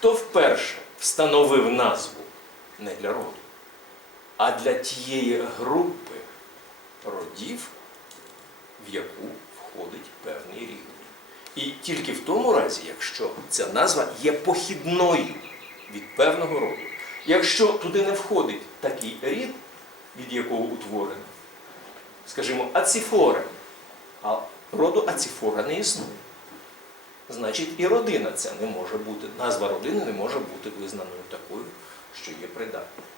хто вперше встановив назву не для роду, а для тієї групи родів, в яку входить певний рід. І тільки в тому разі, якщо ця назва є похідною від певного роду. Якщо туди не входить такий рід, від якого утворено, скажімо, ацифора, а роду ацифора не існує. Значить, і родина ця не може бути, назва родини не може бути визнаною такою, що є придатною.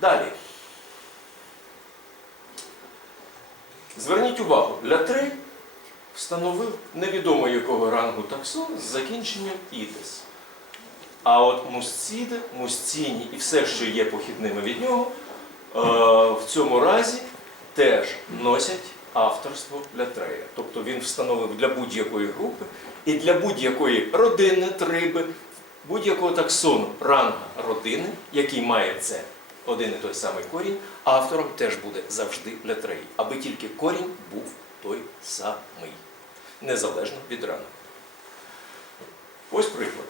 Далі. Зверніть увагу, Лятрей встановив невідомо якого рангу таксон з закінченням ідес. А от мусціди, мусціні і все, що є похідними від нього, е, в цьому разі теж носять авторство Лятрея. Тобто він встановив для будь-якої групи і для будь-якої родини триби, будь-якого таксону ранга родини, який має це один і той самий корінь, автором теж буде завжди Латрей, аби тільки корінь був той самий, незалежно від рангу. Ось приклад.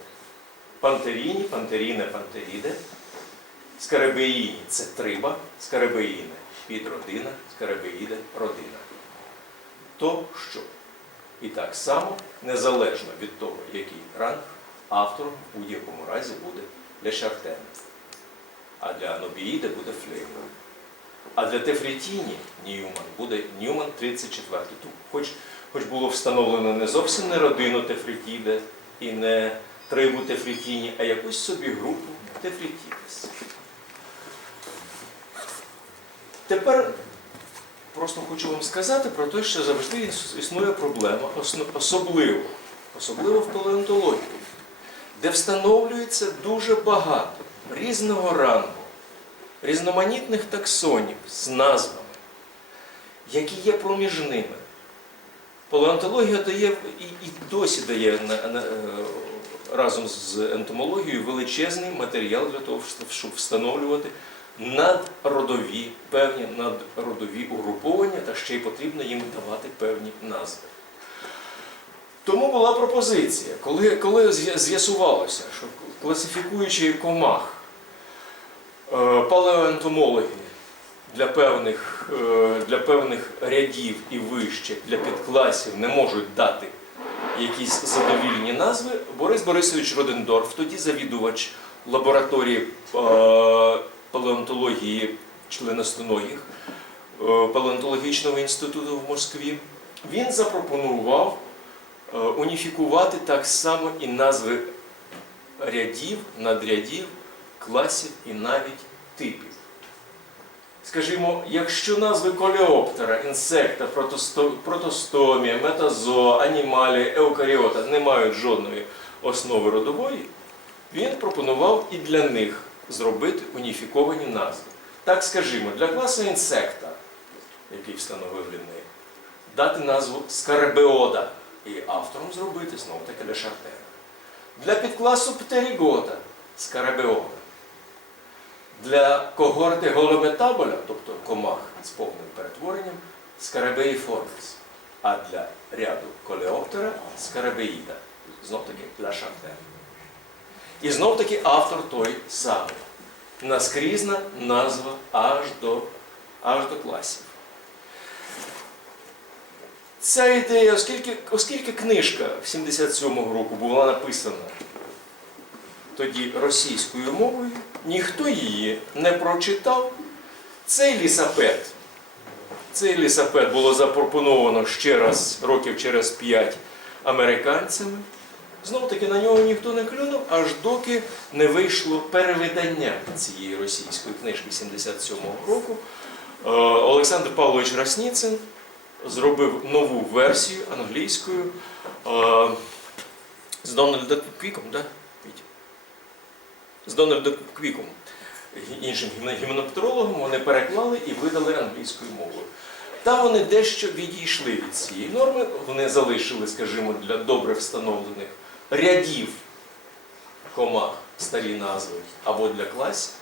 Пантеріні, пантеріне, пантеріде. Скарабеїні це триба, скарабеїне підродина, скарабеїде родина. То що? І так само, незалежно від того, який ранг, автором в будь-якому разі буде Лешартен. А для Анобіїда буде Флеймер. А для Тефрітіні Ньюман буде Ньюман 34 Тут хоч, хоч було встановлено не зовсім не родину Тефрітіде і не трибу Тефрітіні, а якусь собі групу Тефрітідес. Тепер просто хочу вам сказати про те, що завжди існує проблема, особливо, особливо в палеонтології, де встановлюється дуже багато різного рангу, різноманітних таксонів з назвами, які є проміжними. Палеонтологія дає і, і досі дає на, на, е, разом з ентомологією величезний матеріал для того, щоб встановлювати надродові, певні надродові угруповання, та ще й потрібно їм давати певні назви. Тому була пропозиція, коли, коли з'ясувалося, що класифікуючи комах, е, палеоентомологи для певних, е, для певних рядів і вище, для підкласів не можуть дати якісь задовільні назви, Борис Борисович Родендорф, тоді завідувач лабораторії е, палеонтології членистоногих е, палеонтологічного інституту в Москві, він запропонував е, уніфікувати так само і назви рядів, надрядів, класів і навіть типів. Скажімо, якщо назви колеоптера, інсекта, протосто- протостомія, метазоа, анімалія, еукаріота не мають жодної основи родової, він пропонував і для них зробити уніфіковані назви. Так скажімо, для класу інсекта, який встановив Лінней, дати назву скарабеода і автором зробити знову таки Лешартена. Для підкласу птерігота скарабеода. Для когорти голометаболя, тобто комах з повним перетворенням, скарабеїформіс. А для ряду колеоптера скарабеїда. Знов таки для шахтера. І знов таки автор той самий. Наскрізна назва аж до, аж до класів. Ця ідея, оскільки, оскільки книжка в 77-го року була написана тоді російською мовою, ніхто її не прочитав. Цей лісапет, цей лісапет було запропоновано ще раз, років через п'ять американцями. Знов таки на нього ніхто не клюнув, аж доки не вийшло перевидання цієї російської книжки 77-го року. Е, Олександр Павлович Расніцин зробив нову версію англійською е, з Дональдом Квіком, да? З Дональдом Квіком, іншим гімноптерологом, вони переклали і видали англійською мовою. Там вони дещо відійшли від цієї норми, вони залишили, скажімо, для добре встановлених рядів комах старі назви або для класів.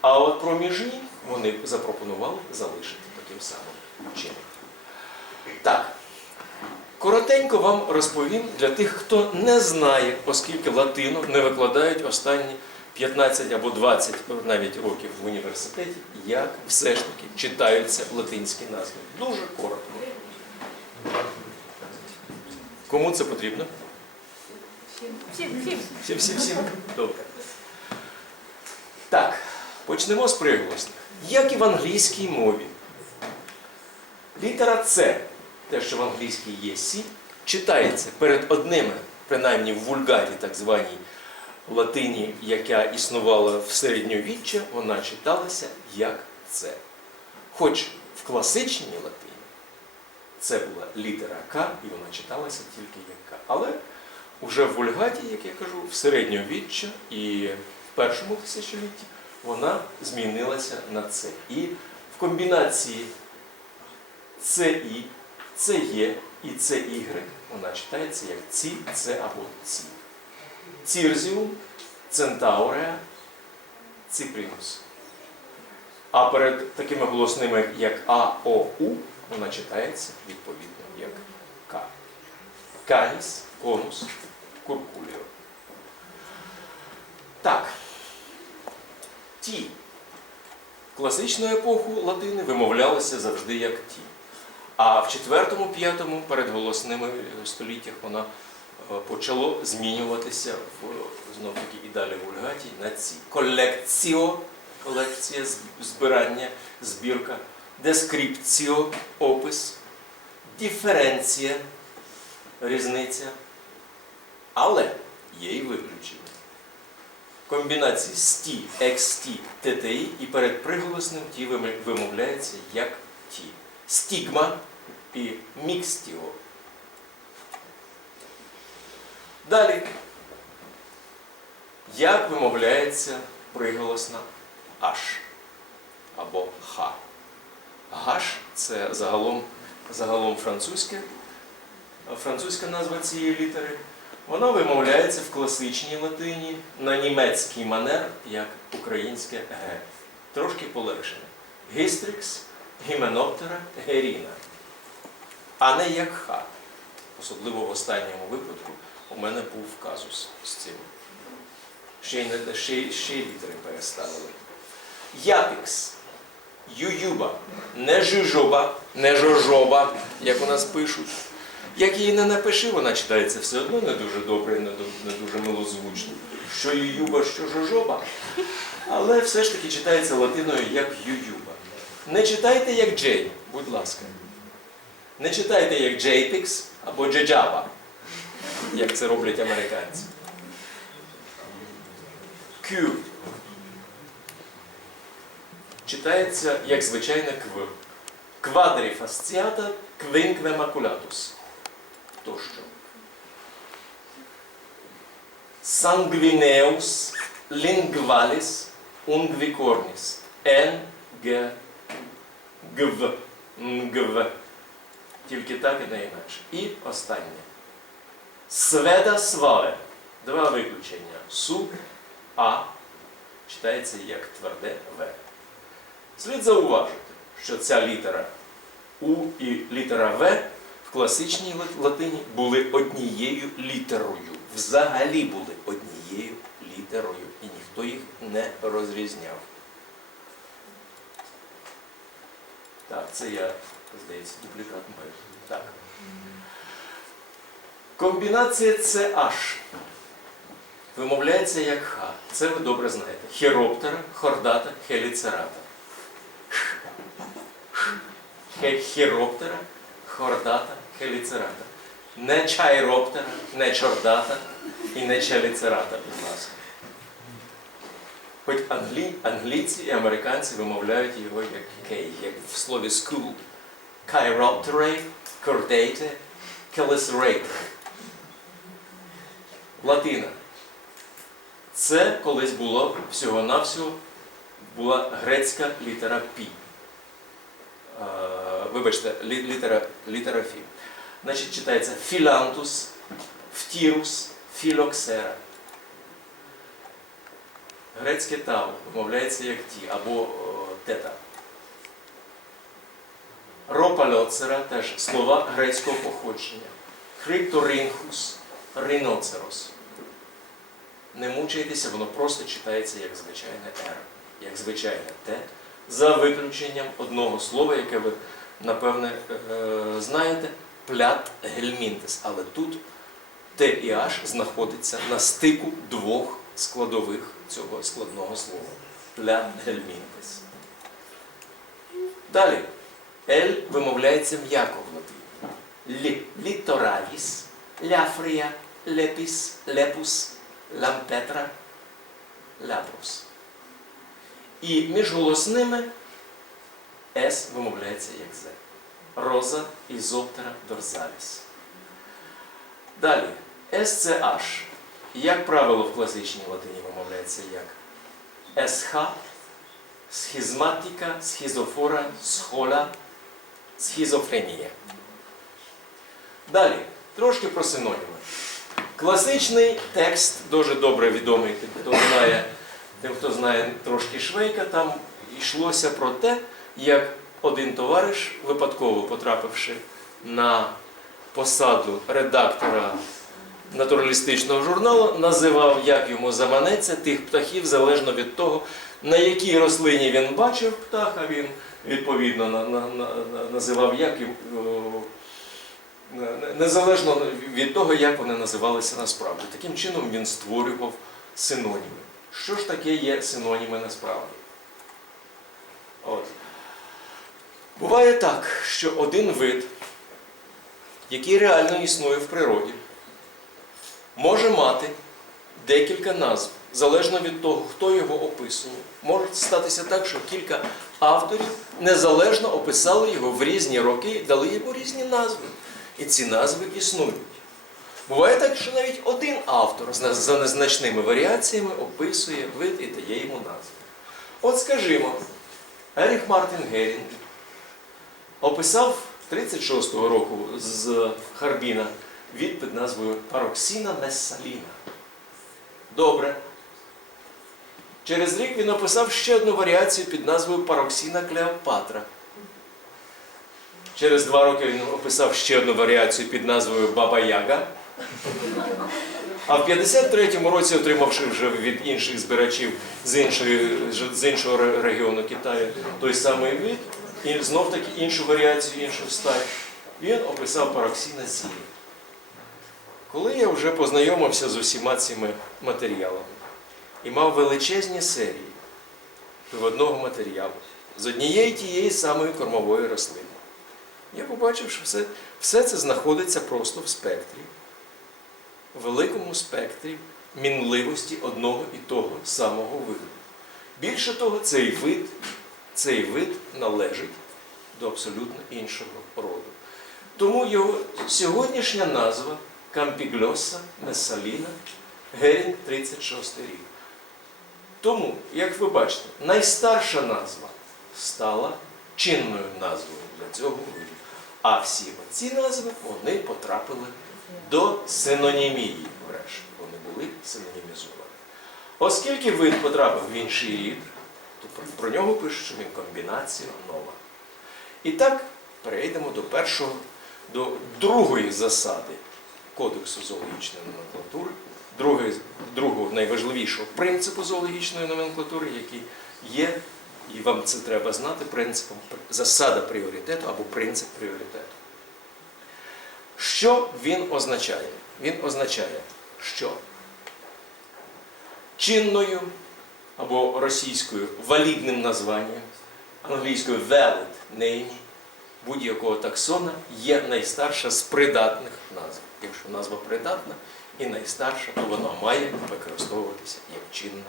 А от проміжні вони запропонували залишити таким самим чином. Так, Коротенько вам розповім для тих, хто не знає, оскільки латину не викладають останні 15 або 20 навіть років в університеті, як все ж таки читаються латинські назви. Дуже коротко. Кому це потрібно? Всім, всім. Всім. Добре. Так, почнемо з приголосних. Як і в англійській мові, літера С, те, що в англійській є Сі, читається перед одними, принаймні в вульгаті, так званій латині, яка існувала в середньовіччя, вона читалася як С. Хоч в класичній латині це була літера К, і вона читалася тільки як К. Але Уже в Вульгаті, як я кажу, в середньовіччя і в першому тисячолітті вона змінилася на це. І в комбінації ЦІ, ЦЕ є і ЦY вона читається як ці, це або ці. Цірзіум, Центауреа, Ципрінус. А перед такими голосними, як А, О, У, вона читається відповідно як К. Каніс, конус, куркуліо. Так. Ті. Класичну епоху латини вимовлялися завжди як ті. А в 4-5 передголосними століттях вона е, почало змінюватися в знов таки і далі вульгаті на ці. Колекціо, колекція, збирання, збірка, дескрипціо, опис, диференція, різниця. Але є і виключення. Комбінації сті, ексті, ТТІ і перед приголосним ті вим- вимовляється як ті. Стігма і мікстіо. Далі. Як вимовляється приголосна аш або ха? Гаш це загалом, французька назва цієї літери. Вона вимовляється в класичній латині на німецький манер, як українське Г. Трошки полегшене. Гістрикс, гіменоптера, геріна. А не як Х. Особливо в останньому випадку у мене був казус з цим. Ще й, ще, ще літери переставили. Япікс, ююба, не жижоба, не жожоба, як у нас пишуть. Як її не напиши, вона читається все одно не дуже добре, не, не дуже милозвучно. Що ююба, що жожоба. Але все ж таки читається латиною як ююба. Не читайте як Джей, будь ласка. Не читайте як JPEX або Джеджаба, як це роблять американці. Q. Читається як звичайне кв. Квадрифасціата квинкве макулятус. Тощо. Sanguineus lingualis unguicornis. Н, Г, ГВ. НГВ. Тільки так і не інакше. І останнє. Сведа свале. Два виключення. Су, А читається як тверде В. Слід зауважити, що ця літера У і літера В в класичній латині були однією літерою. Взагалі були однією літерою, і ніхто їх не розрізняв. Так, це я, здається, дублікат маю. Так. Комбінація CH вимовляється як Х. Це ви добре знаєте. Хіроптера, хордата, хеліцерата. Хе- Хіроптера, хордата, хеліцерата. Не чайроптера, не чордата і не челіцерата, будь ласка. Хоч англі, англійці і американці вимовляють його як кей, як в слові school. Chiropterate, chordate, chelicerate. Латина. Це колись було всього-навсього була грецька літера Пі. Вибачте, літера, літера Фі. Значить, читається філантус, фтірус, філоксера. Грецьке тау вимовляється як ті або тета. Ропальоцера теж слова грецького походження. Хрипторинхус, ріноцерос. Не мучайтеся, воно просто читається як звичайне «р», як звичайне Т, за виключенням одного слова, яке ви, напевне, е, знаєте, плят гельмінтес. Але тут Т і H знаходиться на стику двох складових цього складного слова. Плят гельмінтес. Далі. L вимовляється м'яко в латині. Лі, літоравіс, ляфрія, лепіс, лепус, лампетра, ляпрус. І між голосними С вимовляється як З. Роза ізоптера дорзаліс. Далі. С це H. Як правило, в класичній латині вимовляється як СХ, схізматика, схізофора, схола, схізофренія. Далі, трошки про синоніми. Класичний текст, дуже добре відомий тим, хто знає, тим, хто знає трошки Швейка, там йшлося про те, як один товариш, випадково потрапивши на посаду редактора натуралістичного журналу, називав, як йому заманеться, тих птахів залежно від того, на якій рослині він бачив птаха, він відповідно на, на, на, на- називав як і, о, не- незалежно від того, як вони називалися насправді. Таким чином він створював синоніми. Що ж таке є синоніми насправді? От. Буває так, що один вид, який реально існує в природі, може мати декілька назв, залежно від того, хто його описував. Може статися так, що кілька авторів незалежно описали його в різні роки дали йому різні назви. І ці назви існують. Буває так, що навіть один автор за незначними варіаціями описує вид і дає йому назву. От скажімо, Еріх Мартін Герінг описав 36-го року з Харбіна від під назвою Пароксіна Мессаліна. Добре. Через рік він описав ще одну варіацію під назвою Пароксіна Клеопатра. Через два роки він описав ще одну варіацію під назвою Баба Яга. А в 53-му році, отримавши вже від інших збирачів з, іншої, з іншого регіону Китаю той самий вид, і знов таки іншу варіацію, іншу стать, він описав пароксіна зірі. Коли я вже познайомився з усіма цими матеріалами і мав величезні серії виводного матеріалу з однієї тієї самої кормової рослини, я побачив, що все, все це знаходиться просто в спектрі, в великому спектрі мінливості одного і того самого виду. Більше того, цей вид, цей вид належить до абсолютно іншого роду. Тому його сьогоднішня назва Кампіглоса Месаліна Герінг 36 рік. Тому, як ви бачите, найстарша назва стала чинною назвою для цього виду. А всі ці назви вони потрапили до синонімії, врешті. Вони були синонімізовані. Оскільки вид потрапив в інший рід, то про- про нього пишуть, що він комбінація нова. І так перейдемо до першого, до другої засади Кодексу зоологічної номенклатури, другої, другого найважливішого принципу зоологічної номенклатури, який є, і вам це треба знати, принципом засада пріоритету або принцип пріоритету. Що він означає? Він означає, що чинною або російською валідним названням, англійською valid name будь-якого таксона є найстарша з придатних назв. Якщо назва придатна і найстарша, то вона має використовуватися як чинна,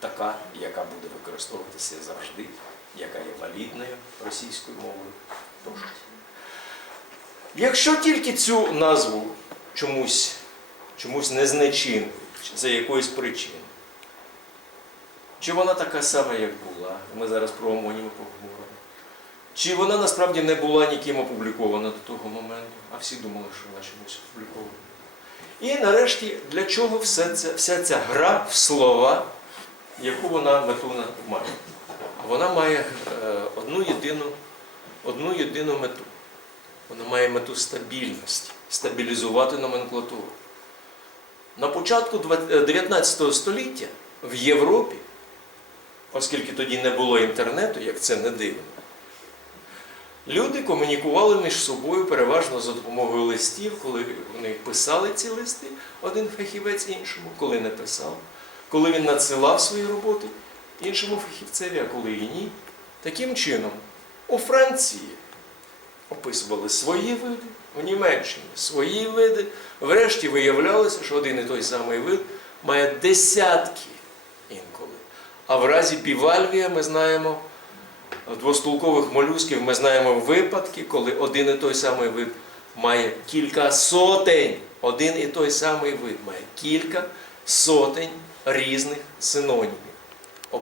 така, яка буде використовуватися завжди, яка є валідною російською мовою. Тощо. Якщо тільки цю назву чомусь, чомусь не знечинують за якоїсь причини, чи вона така сама, як була, ми зараз про омоніми поговоримо, чи вона насправді не була ніким опублікована до того моменту, а всі думали, що вона чомусь опублікована. І нарешті, для чого все це, вся ця гра в слова, яку вона мету має? Вона має е, одну єдину, одну єдину мету. Вона має мету стабільності. стабілізувати номенклатуру. На початку е, 19 століття в Європі, оскільки тоді не було інтернету, як це не дивно, люди комунікували між собою переважно за допомогою листів, коли вони писали ці листи, один фахівець іншому, коли не писав, коли він надсилав свої роботи іншому фахівцеві, а коли і ні. Таким чином, у Франції описували свої види, у Німеччині свої види. Врешті виявлялося, що один і той самий вид має десятки інколи. А в разі бівальвія ми знаємо, двостулкових молюсків ми знаємо випадки, коли один і той самий вид має кілька сотень. Один і той самий вид має кілька сотень різних синонімів.